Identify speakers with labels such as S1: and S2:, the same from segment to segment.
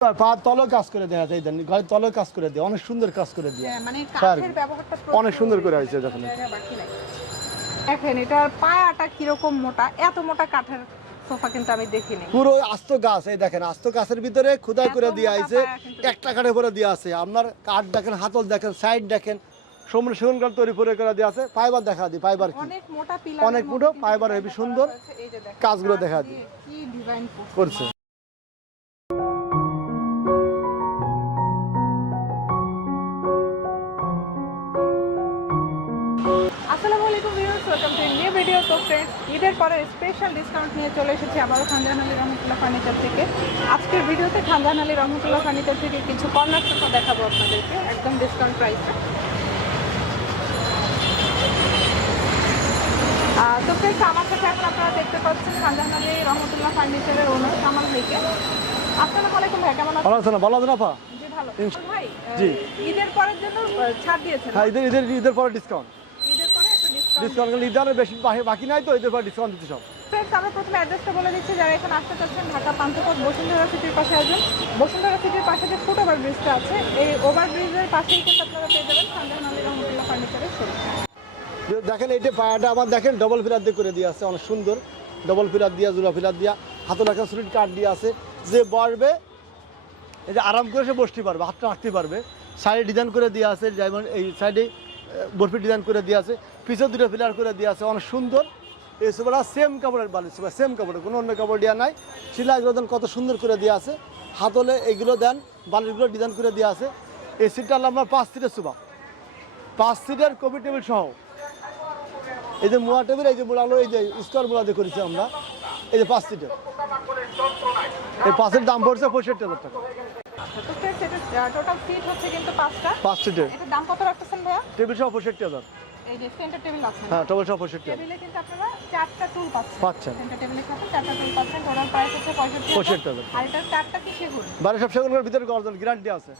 S1: পা তলে কাজ করে দেওয়া যায় দেন গায়ের তলে কাজ করে দেয় অনেক সুন্দর কাজ করে দেয়
S2: হ্যাঁ, মানে
S1: স্যার,
S2: কাঠের
S1: অনেক সুন্দর করে হয়েছে দেখুন।
S2: জায়গায় বাকি নাই। দেখেন এটার পায়াটা কীরকম মোটা এত মোটা কাঠের সোফা কিন্তু আমি দেখিনি
S1: পুরো আস্ত গাছ এই দেখেন আস্ত গাছের ভিতরে খোদাই করে দিয়ে আছে একটা কাঠে করে দিয়ে আছে আপনার কাঠ দেখেন হাতল দেখেন সাইড দেখেন সমুদ্র তৈরি করে করে দিয়ে আছে ফাইবার দেখা দিই ফাইবার কি
S2: অনেক মোটা
S1: fiber হেবি সুন্দর। কাজগুলো দেখা দিই। করছে
S2: ঈদের পরে স্পেশাল ডিসকাউন্ট নিয়ে চলে এসেছি আবারও খানজাহান আলী রহমতুল্লাহ ফার্নিচার থেকে। আজকের ভিডিওতে খানজাহান আলী রহমতুল্লাহ ফার্নিচার থেকে কিছু কর্নার সোফা দেখাবো আপনাদেরকে একদম ডিসকাউন্ট প্রাইসে তো ফ্রেন্ডস আমার সাথে এখন আপনারা দেখতে পাচ্ছেন খানজাহান আলী রহমতুল্লাহ ফার্নিচারের ওনার কামাল ভাইকে। আসসালামু আলাইকুম ভাই কেমন আছেন?
S1: আছে ভালো আছে না পা
S2: জি ভালো। ভাই
S1: জি।
S2: ঈদের পরের জন্য ছাড় দিয়েছেন
S1: হ্যাঁ ঈদের ঈদের ঈদের পরে ডিসকাউন্ট
S2: ডিসকাউন্ট
S1: ঈদের বেশি বাকি- নাই তো পরে ডিসকাউন্ট দিতে সব।
S2: আমরা প্রথমে অ্যাড্রেসটা বলে দিচ্ছি যারা এখানে আসতে চাচ্ছেন ঢাকা পান্থপথ বসুন্ধরা সিটির পাশে আসবেন বসুন্ধরা সিটির পাশে যে ফুট ওভার ব্রিজটা আছে এই ওভার ব্রিজের পাশেই কিন্তু আপনারা পেয়ে যাবেন সন্দেহান আলী রহমতুল্লাহ ফার্নিচারের শোরুম
S1: যে দেখেন এইটা পায়াটা আবার দেখেন ডবল ফিলার দিয়ে করে দিয়ে আছে অনেক সুন্দর। ডবল ফিলার দিয়া জোড়া ফিলার দিয়া হাতে রাখা সুরিট কাঠ দিয়ে আছে। যে বসবে এই যে আরাম করে সে বসতে পারবে হাতটা রাখতে পারবে। সাইডে ডিজাইন করে দিয়ে আছে যেমন এই সাইডে বরফি ডিজাইন করে দিয়ে আছে, পিছনে দুটো ফিলার করে দিয়ে আছে, অনেক সুন্দর। এই সুপারটা সেম কাপড়ের বালি, সুপার সেম কাপড়ের, কোনো অন্য কাপড় দেওয়া নাই। শিলাগুলো দেন কত সুন্দর করে দিয়ে আছে। হাতলে এইগুলো দেন, বালিগুলো ডিজাইন করে দিয়ে আছে। এই সিটটা আপনার পাঁচ সিটের সুবা পাঁচ সিটের কপি টেবিল সহ। এই যে মোড়া টেবিল, এই যে মোড়ালো এই যে স্কোয়ার মোড়া দিয়ে করেছি আমরা। এই যে পাঁচ সিটের। এই পাঁচের দাম পড়ছে পঁয়ষট্টি হাজার টাকা।
S2: তো ফ্রেন্ডস এটা টোটাল সিট হচ্ছে কিন্তু পাঁচটা।
S1: পাঁচ সিটের
S2: এটার দাম কত রাখতেছেন ভাইয়া?
S1: টেবিল সহ পঁয়ষট্টি হাজার।
S2: এই যে সেন্টার টেবিল আছে।
S1: হ্যাঁ টেবিল সহ পঁয়ষট্টি
S2: টেবিলে কিন্তু আপনারা চারটা টুল পাচ্ছেন।
S1: পাচ্ছেন।
S2: সেন্টার টেবিলের সাথে চারটা টুল পাচ্ছেন। টোটাল প্রাইস হচ্ছে পঁয়ষট্টি
S1: পঁয়ষট্টি হাজার।
S2: আর এটার চারটা কি সেগুন?
S1: সব ভিতরে গর্জন গ্যারান্টি আছে।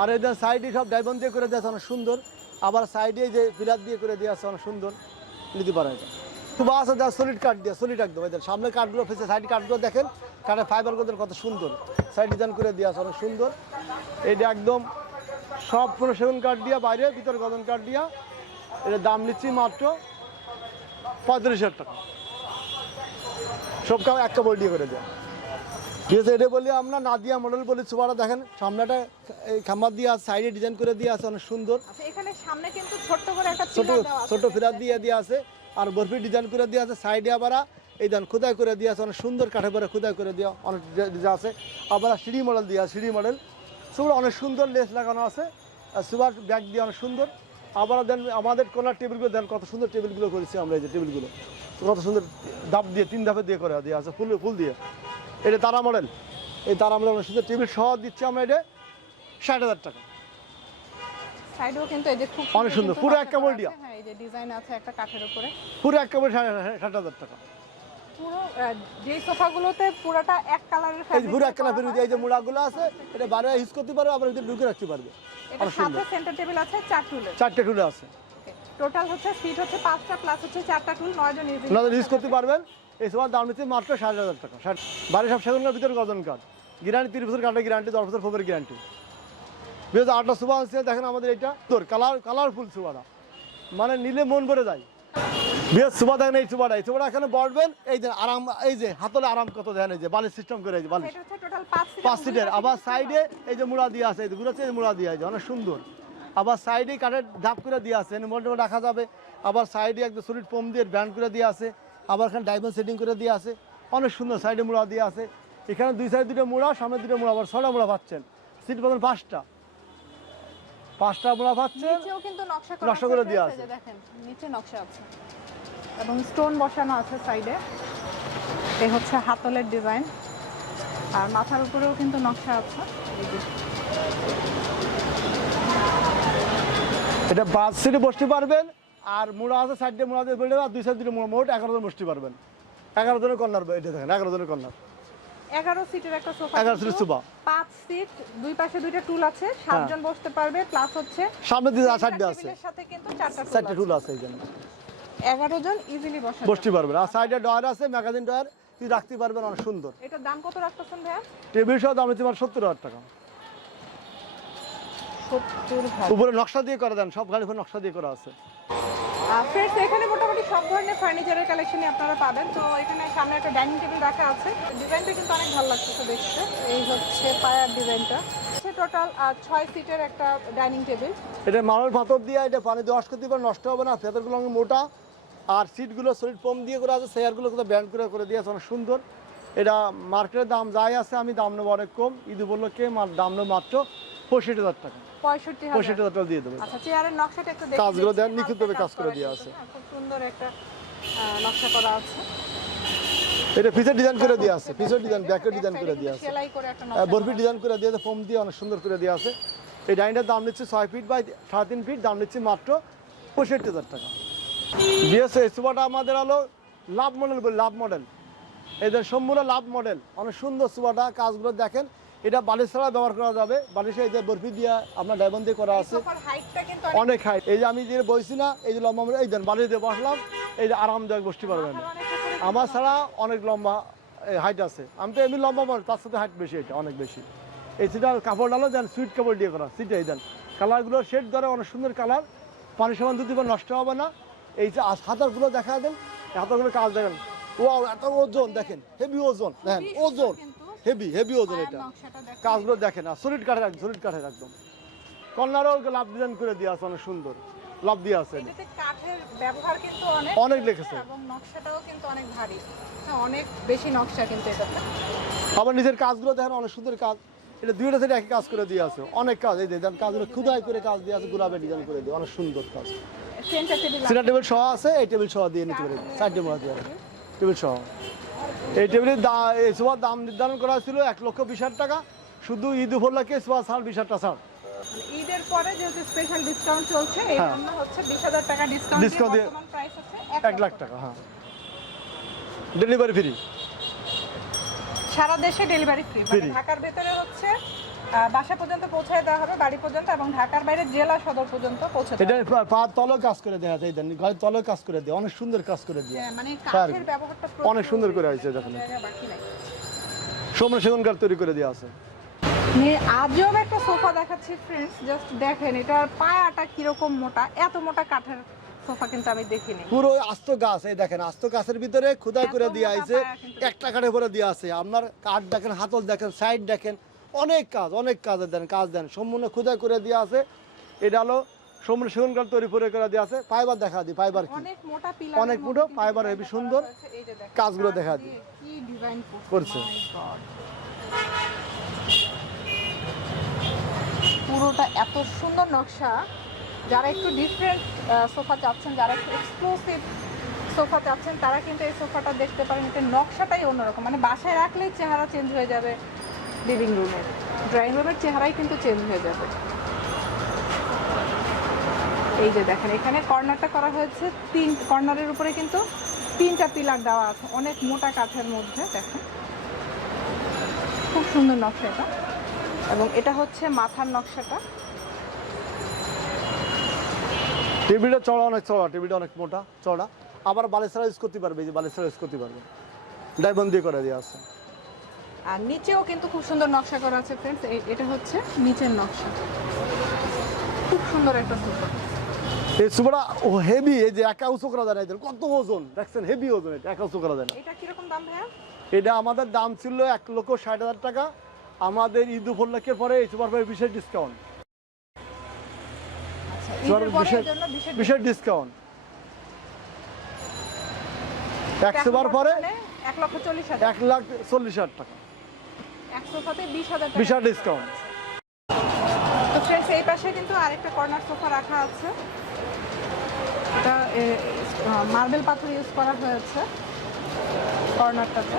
S1: আর সাইডে সব ডায়মন্ড দিয়ে করে দিয়েছে অনেক সুন্দর। আবার সাইডে যে পিলার দিয়ে করে দিয়ে আছে অনেক সুন্দর। নিতে পারে এটা খুব আছে দেয় সলিড কাঠ দিয়ে সলিড একদম এদের সামনে কাঠগুলো ফেসে সাইড কাঠগুলো দেখেন কাঠের ফাইবারগুলো কত সুন্দর। সাইড ডিজাইন করে দিয়ে আছে অনেক সুন্দর। এইটা একদম সব কোনো সেগুন কাঠ দিয়া বাইরে ভিতরে গজন কাঠ দিয়া এটার দাম নিচ্ছি মাত্র পঁয়ত্রিশ হাজার টাকা। সব কাপ এক কাপড় দিয়ে করে দেয় ঠিক আছে এটা বলি আমরা নাদিয়া মডেল বলি সুপারা দেখেন সামনেটা এই খাম্বার দিয়ে আছে সাইডে ডিজাইন করে দিয়ে আছে অনেক সুন্দর।
S2: আচ্ছা এখানে সামনে কিন্তু ছোট্ট করে একটা
S1: ছোট
S2: দেওয়া
S1: ছোট ফিলার দিয়ে দিয়ে আছে। আর বরফি ডিজাইন করে দিয়ে আছে সাইডে আবার এই দেন খোদাই করে দিয়ে আছে অনেক সুন্দর কাঠে পরে খোদাই করে দেওয়া অনেক ডিজাইন আছে। আবার সিঁড়ি মডেল দিয়ে আছে সিঁড়ি মডেল। সেগুলো অনেক সুন্দর লেস লাগানো আছে আর সুপার ব্যাগ দিয়ে অনেক সুন্দর। আবার দেন আমাদের কোনার টেবিলগুলো দেন কত সুন্দর টেবিলগুলো করেছি আমরা এই যে টেবিলগুলো। কত সুন্দর ধাপ দিয়ে তিন ধাপে দিয়ে করে দিয়ে আছে ফুল ফুল দিয়ে। এটা তারা মডেল। এই তারা মডেল অনেক সুন্দর। টেবিল সহ দিচ্ছি আমরা এটা ষাট হাজার টাকা। অনেক সুন্দর, পুরো এক
S2: করা
S1: দিয়া।
S2: এই যে ডিজাইন আছে একটা কাঠের উপরে।
S1: পুরো এক কাপড় ষাট হাজার টাকা।
S2: পুরো যেই সোফাগুলোতে পুরোটা এক কালারের
S1: এই পুরো এক কালার ফেরত এই যে মোড়াগুলো আছে এটা বাইরে ইউজ করতে পারবে আবার ভিতরে ঢুকে রাখতে পারবে।
S2: এটা সাথে সেন্টার টেবিল আছে চার টুলের
S1: চারটে টুলে আছে।
S2: টোটাল হচ্ছে সিট হচ্ছে পাঁচটা প্লাস হচ্ছে চারটা টুল নয় জন ইজি
S1: আপনাদের ইউজ করতে পারবেন। এই সময় দাম নিচ্ছে মাত্র ষাট হাজার টাকা। ষাট বাড়ি সব সেগুলোর ভিতরে গজন কার্ড গ্যারান্টি তিরিশ বছর কার্ডের গ্যারান্টি দশ বছর ফোমের গ্যারান্টি হাজার আটটা সুবা আছে দেখেন আমাদের এটা তোর কালার কালারফুল সুবাটা মানে নিলে মন ভরে যায়। বিয়ের সুবা দেখেন এই সুবাটা এই সুবাটা এখানে বসবেন এই যে আরাম এই যে হাতলে আরাম কত দেখেন এই যে বালিশ সিস্টেম করে এই যে বালিশ।
S2: এটা হচ্ছে টোটাল পাঁচ
S1: সিটের আবার সাইডে এই যে মুড়া দিয়ে আছে এই যে ঘুরাচ্ছে এই মুড়া দিয়ে আছে অনেক সুন্দর। আবার সাইডে কাঠের ধাপ করে দিয়ে আছে মোটে রাখা যাবে। আবার সাইডে একদম সলিড পম দিয়ে ব্যান্ড করে দিয়ে আছে। আবার এখানে ডায়মন্ড সেটিং করে দিয়ে আছে। অনেক সুন্দর সাইডে মুড়া দিয়ে আছে। এখানে দুই সাইড দুটো মুড়া সামনে দুটো মুড়া আবার ছটা মুড়া পাচ্ছেন। সিট পাবেন পাঁচটা। পাঁচটা মুড়া পাচ্ছেন
S2: নিচেও কিন্তু নকশা করা
S1: নকশা করে
S2: আছে,
S1: দেওয়া আছে।
S2: দেখেন নিচে নকশা আছে। এবং স্টোন বসানো আছে সাইডে। এই হচ্ছে হাতলের ডিজাইন। আর মাথার উপরেও কিন্তু নকশা আছে
S1: এটা বাস সিটে বসতে পারবেন আর মুড়া আছে সাইডে মুড়া দিয়ে বেড়ে আর দুই সাইড দুটো মুড়া মোট এগারো জন বসতে পারবেন। এগারো জনের কর্নার এটা দেখেন এগারো জনের কর্নার।
S2: এগারো সিটের একটা সোফা
S1: 11 সিটের সোফা।
S2: পাঁচ সিট দুই পাশে দুইটা টুল আছে সাতজন বসতে পারবে প্লাস হচ্ছে
S1: সামনে দিয়ে সাইডে আছে।
S2: সাথে কিন্তু চারটা
S1: চারটে
S2: টুল
S1: আছে। জন্য।
S2: এগারো জন ইজিলি বসা
S1: বসতে পারবেন। আর সাইডে ডয়ার আছে ম্যাগাজিন ডয়ার কিছু রাখতে পারবেন অনেক সুন্দর।
S2: এটার দাম কত রাখতেছেন ভাইয়া?
S1: টেবিল সহ দাম হচ্ছে আমার সত্তর হাজার টাকা। উপরে নকশা দিয়ে করে দেন সব গাড়ি নকশা দিয়ে করা আছে।
S2: ফ্রেন্ডস এখানে সব ধরনের ফার্নিচারের কালেকশনই আপনারা পাবেন। তো এখানে সামনে একটা ডাইনিং টেবিল রাখা আছে। ডিজাইনটা কিন্তু অনেক ভালো লাগতেছে দেখতে। এই হচ্ছে পায়ার ডিজাইনটা টোটাল ছয় সিটের একটা ডাইনিং টেবিল
S1: এটা মার্বেল পাথর দিয়ে, এটা পানি দিয়ে করতে পারে নষ্ট হবে না। ফেদারগুলো মোটা। আর সিটগুলো সলিড ফোম দিয়ে করে আছে। চেয়ারগুলো কোথাও ব্যান্ড করে করে দিয়েছে, অনেক সুন্দর। এটা মার্কেটের দাম যাই আছে, আমি দাম নেব অনেক কম। ঈদ উপলক্ষে দাম নেব মাত্র পঁয়ষট্টি হাজার টাকা।
S2: পঁয়ষট্টি হাজার।
S1: টাকা দিয়ে দেবো।
S2: আচ্ছা চেয়ারের নকশাটা একটু
S1: কাজগুলো দেন, নিখুঁতভাবে কাজ করে দেওয়া আছে।
S2: খুব সুন্দর একটা নকশা করা আছে।
S1: এটা ডিজাইন করে দিয়ে আছে ডিজাইন ব্যাকের ডিজাইন করে দিয়ে আছে। বরফি ডিজাইন করে দিয়ে আছে। ফোম দিয়ে অনেক সুন্দর করে দিয়ে আছে। এই ডাইনটার দাম নিচ্ছে ছয় ফিট বাই সাড়ে তিন ফিট দাম নিচ্ছে মাত্র পঁয়ষট্টি হাজার টাকা। আমাদের হলো লাভ মডেল বলি লাভ মডেল এদের সম্পূর্ণ লাভ মডেল অনেক সুন্দর সুপারটা কাজগুলো দেখেন এটা বালিশ ছাড়া ব্যবহার করা যাবে। বালিশে এই যে বরফি দিয়ে আপনার ডায়মন্ড দিয়ে করা আছে।
S2: অনেক
S1: হাইট এই যে আমি যে বইছি না এই যে লম্বা এই দেন বালিশ দিয়ে বসলাম এই যে আরামদায়ক বসতে পারবেন। আমার ছাড়া অনেক লম্বা হাইট আছে। আমি তো এমনি লম্বা মানুষ তার সাথে হাইট বেশি এটা অনেক বেশি। এই সিটার কাপড় ডালো দেন সুইট কাপড় দিয়ে করা সিট এই দেন। কালারগুলো শেড ধরে অনেক সুন্দর কালার। পানি সমান বার নষ্ট হবে না। এই যে হাতারগুলো দেখা দেন এই হাতারগুলো কাজ দেখেন। ও এত ওজন দেখেন হেভি ওজন দেখেন ওজন। হেভি হেভি ওজন এটা। কাজগুলো দেখেন না সলিড কাঠের একদম সলিড কাঠের একদম। কর্নারও লাভ ডিজাইন করে দিয়ে আছে অনেক সুন্দর। লাভ দিয়ে আছে
S2: কাঠের ব্যবহার কিন্তু অনেক
S1: অনেক লেগেছে।
S2: এবং নকশাটাও কিন্তু অনেক ভারী। হ্যাঁ, অনেক বেশি নকশা কিন্তু এটাতে
S1: আবার নিজের কাজগুলো দেখেন অনেক সুন্দর কাজ। এটা দুইটা সাইডে একই কাজ করে দিয়ে আছে। অনেক কাজ এই দেখেন কাজগুলো খুদাই করে কাজ দিয়ে আছে গোলাপে ডিজাইন করে দিয়ে অনেক সুন্দর কাজ।
S2: সেন্টার টেবিল
S1: সহ আছে এই টেবিল সহ দিয়ে নিতে পারি সাইড টেবিল দিয়ে টেবিল সহ। এই সোফার দাম নির্ধারণ করা ছিল এক লক্ষ বিশ হাজার টাকা। শুধু ঈদ উপলক্ষে সোফা ছাড় বিশ হাজার টাকা
S2: ঈদের পরে যেহেতু স্পেশাল ডিসকাউন্ট চলছে এই
S1: হ্যাঁ।
S2: জন্য হচ্ছে বিশ হাজার টাকা ডিসকাউন্ট
S1: Discount
S2: বর্তমান প্রাইস হচ্ছে
S1: এক লাখ টাকা হ্যাঁ। ডেলিভারি ফ্রি
S2: সারা দেশে ডেলিভারি ফ্রি মানে ঢাকার ভেতরে হচ্ছে আহ, বাসা পর্যন্ত পৌঁছায় দেওয়া হবে বাড়ি পর্যন্ত এবং ঢাকার বাইরে জেলা সদর পর্যন্ত পৌঁছে দেওয়া
S1: এটা। পা- তলেও কাজ করে দেওয়া যায় দেন ঘরের তলেও কাজ করে দেয় অনেক সুন্দর কাজ করে দিয়ে।
S2: হ্যাঁ, মানে কাঠের ব্যবহারটা
S1: অনেক সুন্দর করে হয়েছে দেখেন। সোমনা সেগুন কাঠ তৈরি করে দেওয়া আছে।
S2: আজব একটা সোফা দেখাচ্ছি ফ্রেন্ডস জাস্ট দেখেন এটার পায়াটা কীরকম মোটা এত মোটা কাঠের সোফা কিন্তু আমি দেখিনি।
S1: পুরো আস্ত গাছ এই দেখেন আস্ত গাছের ভিতরে খোদাই করে
S2: পায়া কিন্তু
S1: একটা কাঠে করে দিয়ে আছে। আপনার কাঠ দেখেন হাতল দেখেন সাইড দেখেন অনেক কাজ অনেক কাজ দেন কাজ দেন। সম্পূর্ণ খোদাই করে দিয়ে আছে। এটা হলো সম্পূর্ণ সেগুন কাঠ তৈরি করে করে দিয়ে আছে। ফাইবার দেখা দিই ফাইবার কি?
S2: অনেক মোটা
S1: অনেক হেবি সুন্দর। কাজগুলো দেখা দিই। করছে।
S2: পুরোটা এত সুন্দর নকশা। যারা একটু ডিফারেন্ট সোফা চাচ্ছেন যারা একটু এক্সক্লুসিভ সোফা চাচ্ছেন তারা কিন্তু এই সোফাটা দেখতে পারেন। এটা নকশাটাই অন্যরকম। মানে বাসায় রাখলেই চেহারা চেঞ্জ হয়ে যাবে। লিভিং রুমের ড্রয়িং রুমের চেহারাই কিন্তু চেঞ্জ হয়ে যাবে। এই যে দেখেন, এখানে কর্নারটা করা হয়েছে তিন কর্নারের উপরে কিন্তু তিনটা পিলার দেওয়া আছে, অনেক মোটা কাঠের মধ্যে, দেখেন। খুব সুন্দর নকশা এটা। এবং এটা হচ্ছে মাথার নকশাটা।
S1: টেবিলটা চড়া অনেক চড়া টেবিলটা অনেক মোটা চড়া আবার বালিশারা ইউজ করতে পারবে যে বালিশারা ইউজ করতে পারবে। ডায়মন্ড দিয়ে করে দিয়ে আছে।
S2: আর নিচেও কিন্তু খুব সুন্দর নকশা করা আছে ফ্রেন্ডস এটা হচ্ছে নিচের নকশা। খুব সুন্দর একটা সোফা
S1: এই সুপারা ও হেভি এই যে একা উঁচু করা যায় না কত ওজন? দেখছেন হেভি ওজন এটা একা উঁচু করা যায় না।
S2: এটা কীরকম দাম ভাইয়া?
S1: এটা আমাদের দাম ছিল এক লক্ষ ষাট হাজার টাকা। আমাদের ঈদ উপলক্ষের পরে এই সুপার পাই বিশেষ ডিসকাউন্ট
S2: আচ্ছা
S1: সুপার বিশেষ
S2: জন্য বিশেষ
S1: বিশেষ ডিসকাউন্ট এক সুপার পরে
S2: এক লক্ষ চল্লিশ হাজার।
S1: এক লাখ চল্লিশ হাজার টাকা।
S2: এক সোফাতে বিশ হাজার টাকা
S1: বিশাল ডিসকাউন্ট
S2: তো ফ্রেন্ডস এই পাশে কিন্তু আরেকটা কর্নার সোফা রাখা আছে। এটা মার্বেল পাথর ইউজ করা হয়েছে কর্নারটাতে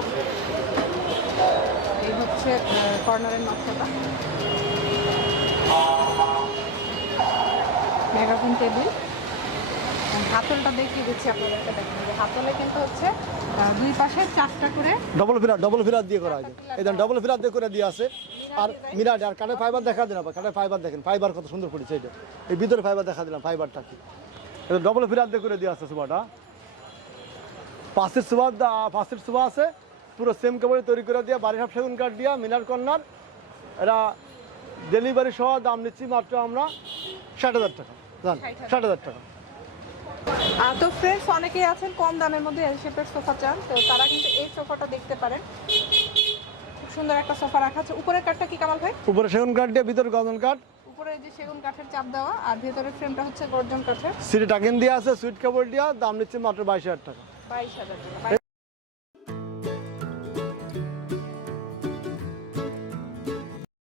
S2: এই হচ্ছে কর্নারের নকশাটা। ম্যাগাজিন টেবিল হাতলটা দেখিয়ে দিচ্ছি আপনাদেরকে দেখেন হাতলে কিন্তু হচ্ছে দুই পাশে চারটা করে
S1: ডবল ফিলার ডবল ফিলার দিয়ে করা আছে এই ডবল ফিলার দিয়ে করে দিয়ে আছে। আর মিরাট আর কাঠের ফাইবার দেখা দিন আবার কাঠের ফাইবার দেখেন ফাইবার কত সুন্দর করেছে এটা এই ভিতরে ফাইবার দেখা দিলাম ফাইবারটা কি? এটা ডবল ফিলার দিয়ে করে দিয়ে আছে সুবাটা। পাঁচের সুবা পাঁচের সুবা আছে পুরো সেম কাপড়ে তৈরি করে দিয়ে বাড়ি সব সেগুন কাঠ দিয়া মিনার কর্নার এরা ডেলিভারি সহ দাম নিচ্ছি মাত্র আমরা ষাট হাজার টাকা। জান ষাট হাজার টাকা।
S2: তো ফ্রেন্ডস অনেকেই আছেন কম দামের মধ্যে এল শেপের সোফা চান তো তারা কিন্তু এই সোফাটা দেখতে পারেন। খুব সুন্দর একটা সোফা রাখা আছে। উপরের কাঠটা কি কামাল ভাই?
S1: উপরে সেগুন কাঠ দিয়ে ভিতরে গর্জন কাঠ
S2: উপরে যে সেগুন কাঠের চাপ দেওয়া আর ভেতরের ফ্রেমটা হচ্ছে গর্জন কাঠের।
S1: সিটে টাকেন দিয়ে আছে সুইট কাপড় দিয়া দাম নিচ্ছে মাত্র বাইশ হাজার টাকা।
S2: বাইশ হাজার টাকা।